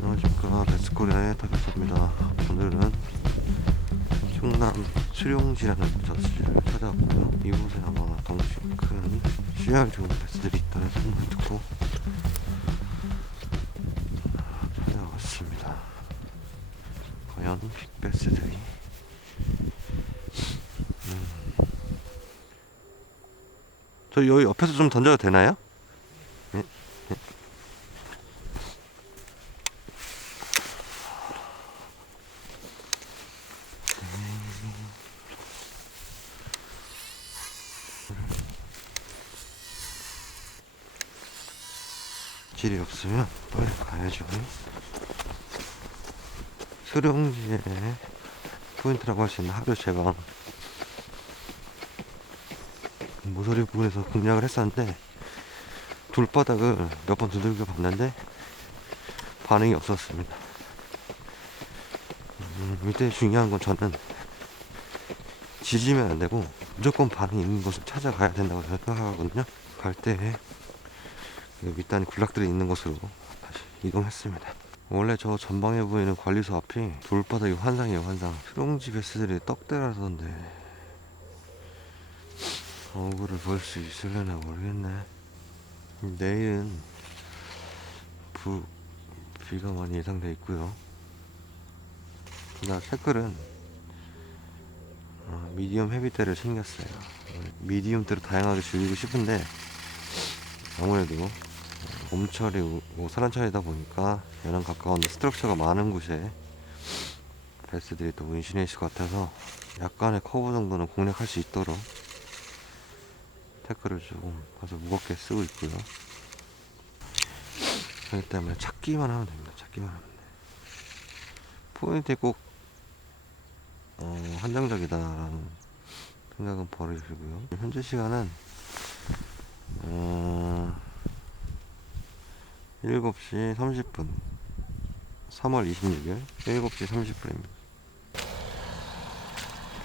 안녕하십니까. 레츠코리아의 타겟입니다. 오늘은 충남 수룡지라는 젖을 찾아왔고요 이곳에 아마 덩치 큰 씨알 좋은 베스들이 있다는 소문을 듣고 찾아왔습니다 과연 빅베스들이 음. 저 여기 옆에서 좀 던져도 되나요? 없으면 빨리 가야죠. 수령지의 포인트라고 할 수 있는 하루 제방 모서리 부분에서 공략을 했었는데 돌바닥을 몇 번 두들겨 봤는데 반응이 없었습니다. 음, 이때 중요한 건 저는 지지면 안 되고 무조건 반응이 있는 곳을 찾아가야 된다고 생각하거든요. 갈 때 밑단이 군락들이 있는 곳으로 다시 이동했습니다. 원래 저 전방에 보이는 관리소 앞이 돌바닥이 환상이에요 환상. 수롱지 베스들이 떡대라던데 어그를 볼 수 있으려나 모르겠네. 내일은 부 비가 많이 예상돼 있고요. 나 태클은 어, 미디엄 헤비대를 챙겼어요. 미디엄대로 다양하게 즐기고 싶은데 아무래도 어, 봄철이고 사란철이다 보니까 연안 가까운 스트럭처가 많은 곳에 베스들이 또 운신해 있을 것 같아서 약간의 커브 정도는 공략할 수 있도록 태클을 조금 아주 무겁게 쓰고 있고요. 그렇기 때문에 찾기만 하면 됩니다. 찾기만 하면 돼. 포인트에 꼭 어, 한정적이다라는 생각은 버리시고요. 현재 시간은 어, 7시 30분 3월 26일 7시 30분입니다.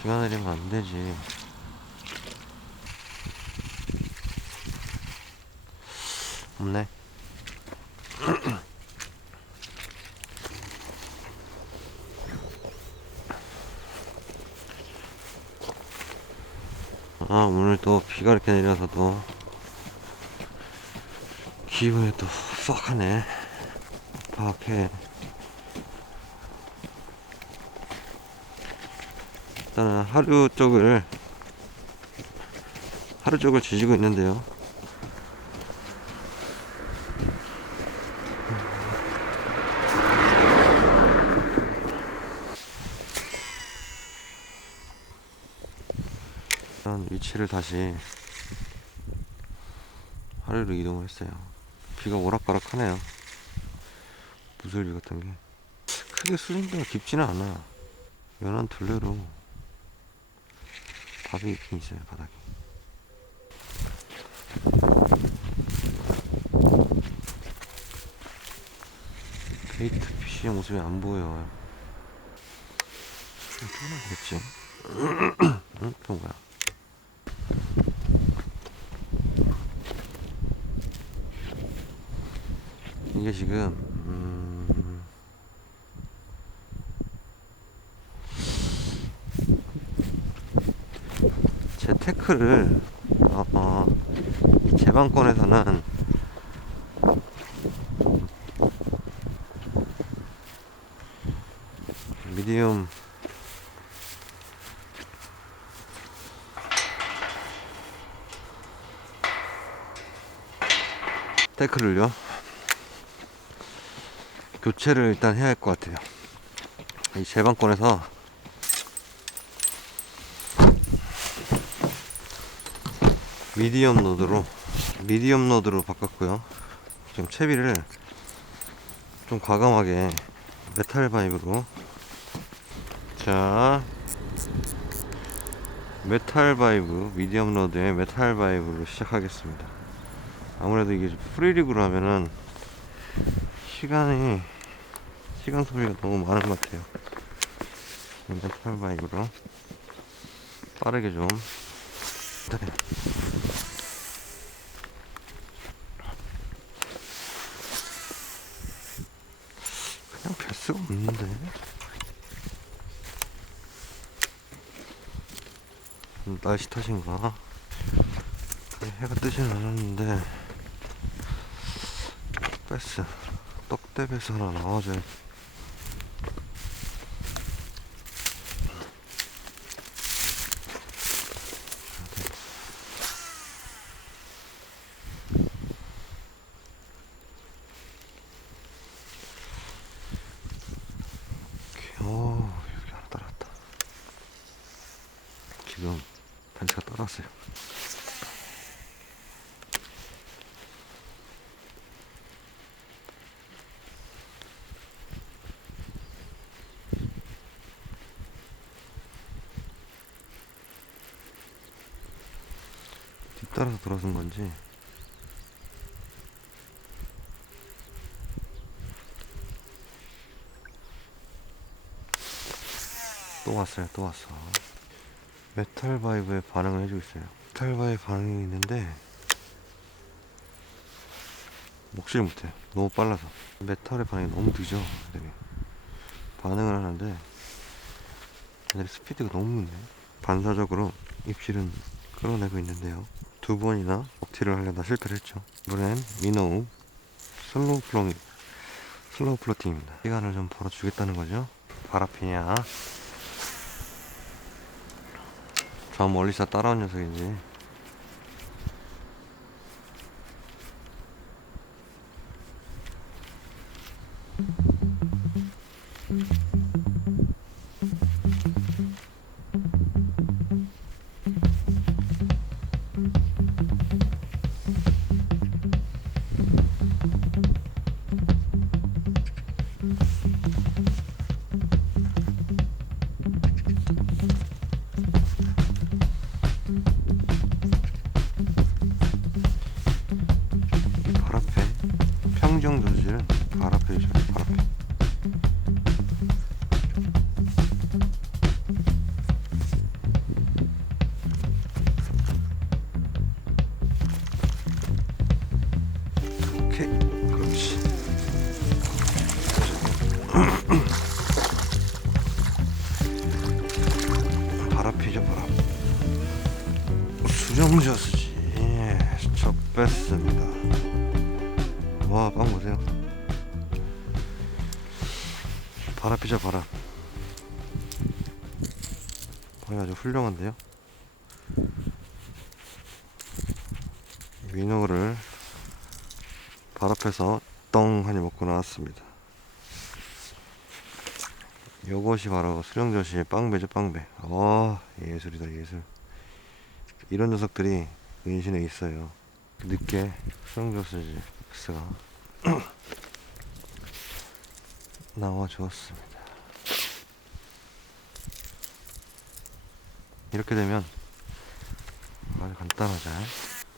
비가 내리면 안 되지. 없네. 아 오늘 또 비가 이렇게 내려서 또 기분이 또 퍽하네. 퍽해. 일단은 하루 쪽을 하루 쪽을 지지고 있는데요. 일단 위치를 다시 하루로 이동을 했어요. 비가 오락가락하네요. 무슬비 같은 게 크게 수심대가 깊지는 않아. 연한 둘레로 밥이 있긴 있어요 바닥에. 베이트 피쉬의 모습이 안 보여요. 좀 떠나겠지? 응? 그건 뭐야? 이게 지금 음... 제 태클을 어, 어, 이 제방권에서는 미디움 태클을요 교체를 일단 해야 할 것 같아요. 이 제방권에서 미디엄 노드로 미디엄 노드로 바꿨고요. 지금 채비를 좀 과감하게 메탈 바이브로 자 메탈 바이브 미디엄 노드의 메탈 바이브로 시작하겠습니다. 아무래도 이게 프리리그로 하면은 시간이 시간 소비가 너무 많은 것 같아요. 일단 팔바이브로 빠르게 좀 네. 그냥 별 수가 없는데 음, 날씨 탓인가 해가 뜨지는 않았는데 베스 떡대베스 하나 나와줘야 오 여기 하나 따랐다 지금 벤츠가 따랐어요 뒤 따라서 들어선 건지. 또 왔어요 또 왔어. 메탈 바이브에 반응을 해주고 있어요. 메탈 바이브 반응이 있는데 먹질 못해요 너무 빨라서. 메탈의 반응이 너무 늦어 되게 반응을 하는데 스피드가 너무 늦네. 반사적으로 입질은 끌어내고 있는데요 두 번이나 억티를 하려다 실패를 했죠. 이번엔 미노우 슬로우 플로잉 슬로우 플로팅입니다. 시간을 좀 벌어주겠다는 거죠? 바라피냐? 저 멀리서 따라온 녀석이지 평정 조질은 발 앞에 있어요 발 앞에 바람피죠 바람 바람이 아주 훌륭한데요? 민호를 발 앞에서 떵 하니 먹고 나왔습니다. 요것이 바로 수령저시의 빵배죠 빵배. 아 예술이다 예술. 이런 녀석들이 은신에 있어요. 늦게 수영조스지 X가 나와 주었습니다. 이렇게 되면 아주 간단하죠.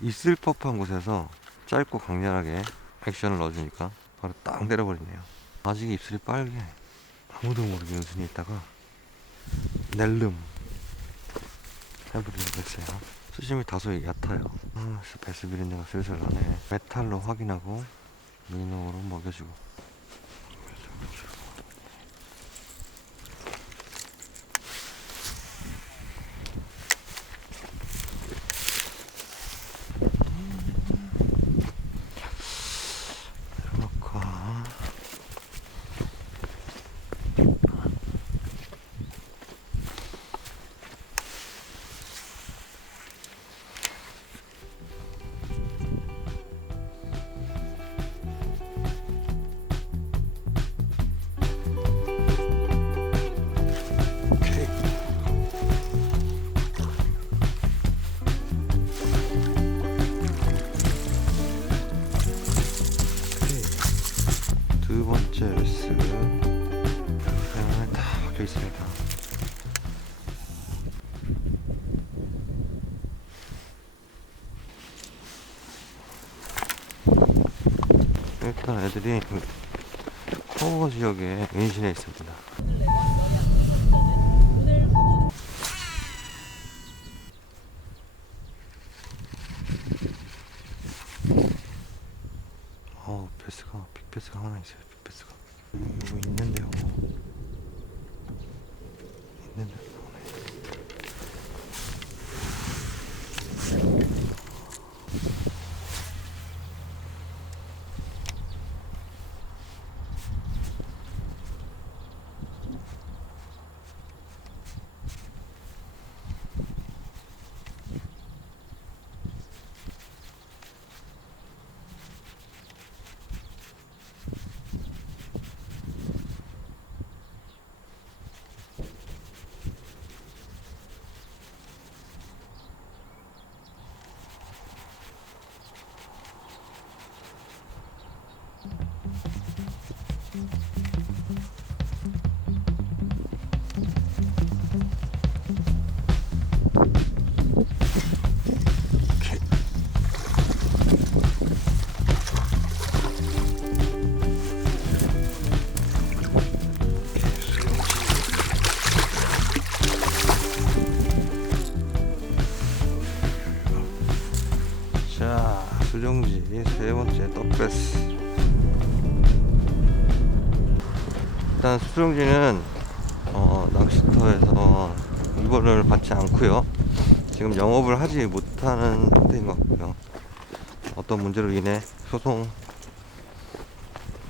있을 법한 곳에서 짧고 강렬하게 액션을 넣어주니까 바로 딱 때려버리네요. 아직 입술이 빨개. 아무도 모르게 은신이 있다가 낼름 해버리려고 했어요. 수심이 다소 얕아요. 아, 베스 비린내가 슬슬 나네. 메탈로 확인하고 미노로 먹여주고. 두 번째 루스 그러면 아, 다 막혀 있습니다. 일단 애들이 그 커버 지역에 은신해 있어요. 있는 일단 수정지는 어, 낚시터에서 이거를 받지 않고요. 지금 영업을 하지 못하는 상태인 것 같고요. 어떤 문제로 인해 소송,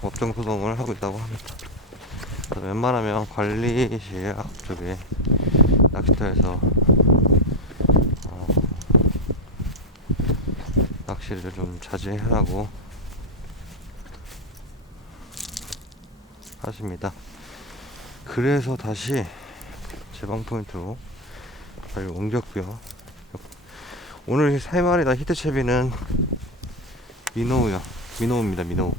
법정 소송을 하고 있다고 합니다. 웬만하면 관리실 앞쪽에 낚시터에서 어, 낚시를 좀 자제하라고 하십니다. 그래서 다시 제방 포인트로 잘 옮겼고요. 오늘 세 마리 다 히트채비는 미노우야. 미노우입니다. 미노우.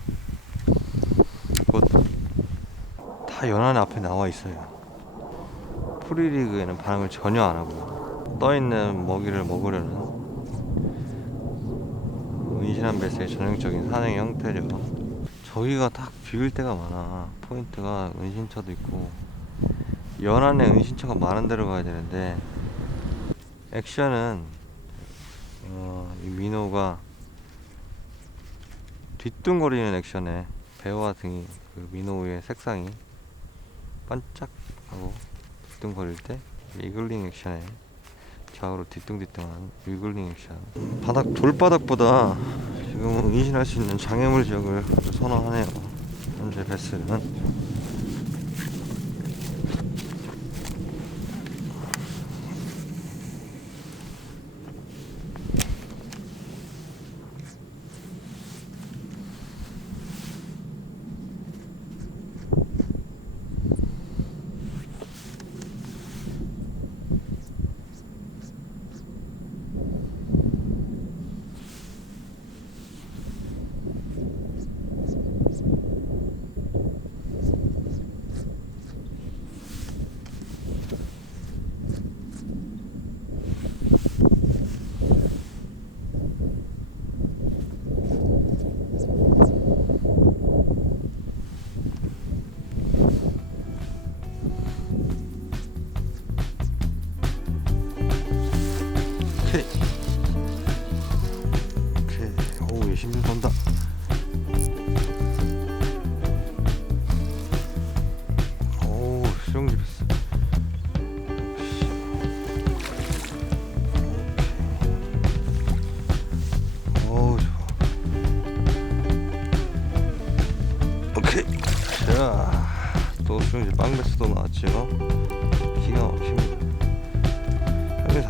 다 연안 앞에 나와 있어요. 프리리그에는 반응을 전혀 안 하고 떠 있는 먹이를 먹으려는 은신한 베스의 전형적인 산행 형태죠. 저기가 딱 비울 때가 많아. 포인트가 은신처도 있고. 연안에 은신처가 많은 데로 가야 되는데 액션은 어, 이 민호가 뒤뚱거리는 액션에 배와 등이 그 민호의 색상이 반짝하고 뒤뚱거릴 때 이글링 액션에 좌우로 뒤뚱뒤뚱한 이글링 액션. 바닥 돌바닥보다 지금은 은신할 수 있는 장애물 지역을 선호하네요 현재 베스는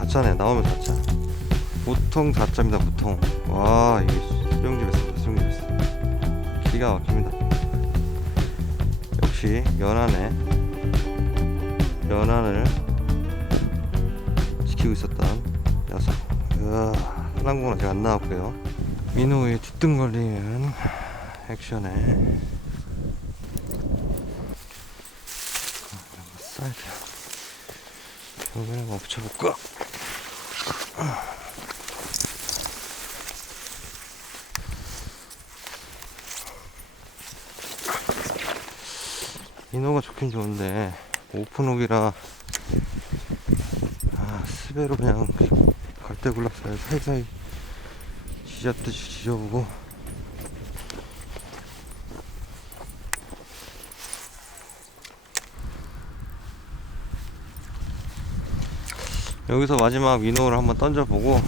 4차네 나오면 4차 보통 4차입니다 보통. 와 이게 수영집에서 수영집에서. 기가 막힙니다. 역시 연안에 연안을 지키고 있었던 녀석. 한국은 아직 안 나왔고요. 민호의 뒤뚱거리는 액션에. 사이드 여기는 한번 붙여볼까 인호가 좋긴 좋은데 오픈옥이라 아 스베로 그냥 갈대굴락 사이사이 지저듯이 지져보고. 여기서 마지막 민호를 한번 던져보고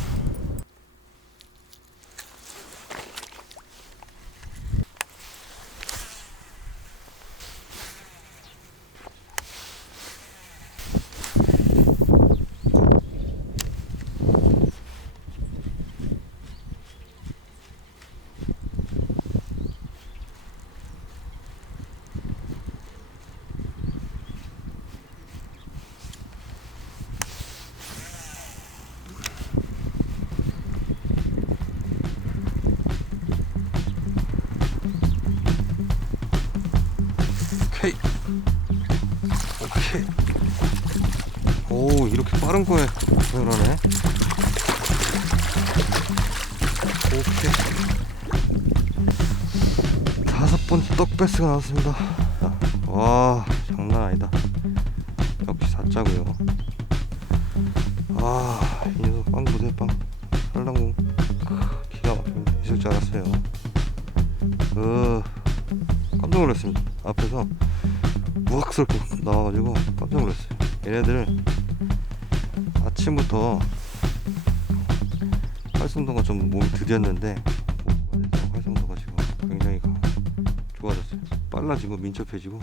빠른 거에 그러네. 오케이. 다섯 번째 떡베스가 나왔습니다. 와 장난 아니다. 역시 사짜고요. 아 이 녀석 빵 보세요 빵. 살랑공. 기가 막힙니다. 있을 줄 알았어요. 그 깜짝 놀랐습니다. 앞에서 무악스럽게 나와가지고 깜짝 놀랐어요. 얘네들 아침부터 활성도가 좀 몸이 들였는데 활성도가 지금 굉장히 가- 좋아졌어요. 빨라지고 민첩해지고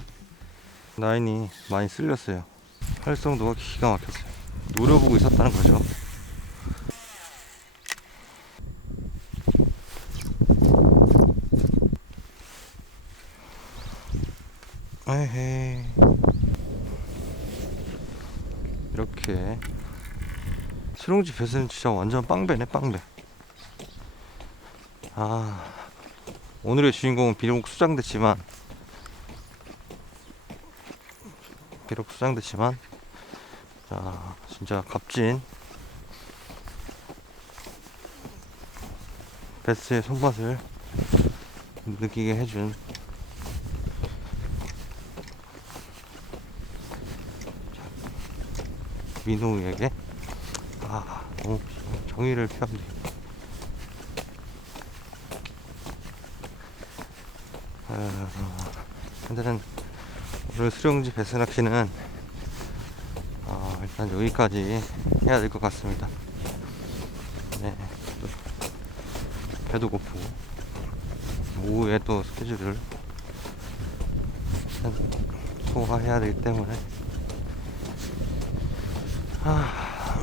라인이 많이 쓸렸어요. 활성도가 기가 막혔어요. 노려보고 있었다는 거죠. 에헤이 이렇게 수룽지 배스는 진짜 완전 빵배네 빵배. 아 오늘의 주인공은 비록 수장됐지만 비록 수장됐지만 자 진짜 값진 베스의 손맛을 느끼게 해준 민호에게 아 너무 정의를 표합니다. 아, 일단은 오늘 수령지 배스 낚시는 어, 일단 여기까지 해야 될 것 같습니다. 네, 또 배도 고프고 오후에 또 스케줄을 소화해야 되기 때문에 아,